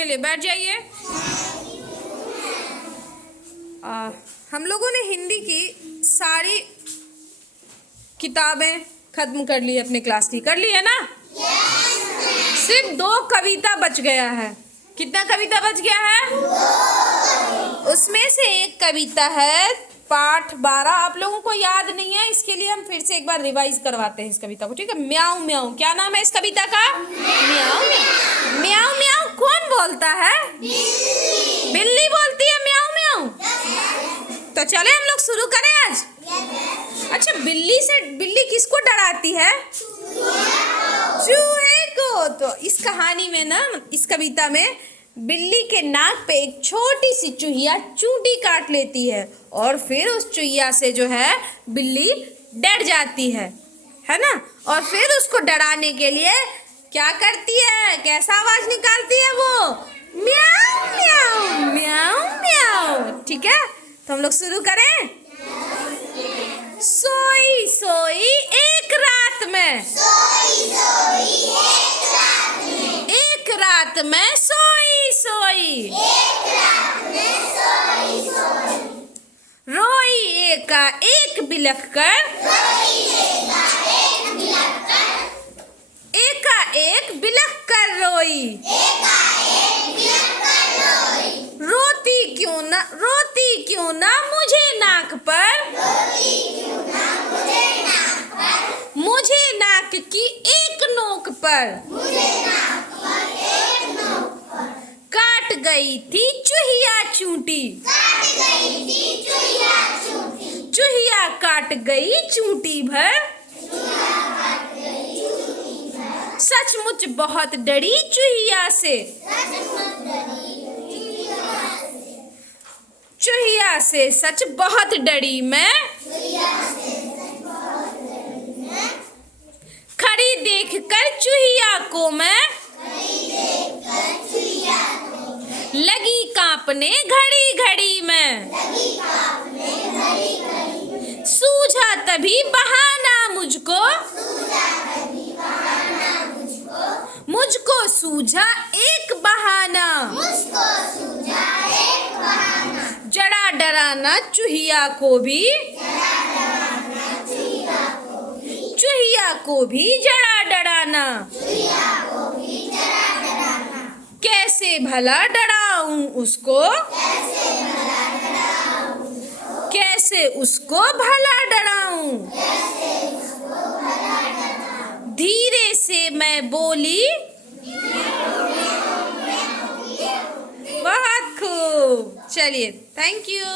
चलिए बैठ जाइए। हम लोगों ने हिंदी की सारी किताबें खत्म कर ली, अपने क्लास की कर ली है ना। सिर्फ 2 कविता बच गया है। कितना कविता बच गया है? उसमें से एक कविता है पाठ 12। आप लोगों को याद नहीं है, इसके लिए हम फिर से एक बार रिवाइज करवाते हैं इस कविता को, ठीक है। म्याऊ म्याऊ, क्या नाम है इस कविता का? म्याऊ म्याऊ। म्याऊ म्याऊ कौन बोलता है? बिल्ली बोलती है म्याऊ म्याऊ। तो चले हम लोग शुरू करें आज। अच्छा, बिल्ली किसको डराती है? चूहे को। तो इस कहानी में ना, इस कविता में बिल्ली के नाक पे एक छोटी सी चूहिया चूंटी काट लेती है और फिर उस चूहिया से जो है बिल्ली डर जाती है ना। और फिर उसको डराने के लिए क्या करती है, कैसा आवाज निकालती है वो? म्याऊ म्याऊ म्याऊ म्याऊ। ठीक है, तो हम लोग शुरू करें। सोई सोई एक रात में, एक रात में सोई सोई, रोई एका एक बिलख कर, एका एक बिलख कर रोई, रोती क्यों ना मुझे नाक पर, मुझे नाक की एक नोक पर, काट गई थी चूहिया चूंटी, चूहिया काट गई चूंटी भर, सचमुच बहुत डरी चूहिया से, चूहिया से सच बहुत डरी मैं, खड़ी देख कर चूहिया को मैं, लगी कांपने घड़ी घड़ी में, सूझा तभी बहाना मुझको, मुझको सूझा एक बहाना, जड़ा डराना चूहिया को भी, चूहिया को भी जड़ा डराना, कैसे भला डराऊं उसको, कैसे उसको भला डराऊं, धीरे से मैं बोली, बहुत खूब। चलिए, थैंक यू।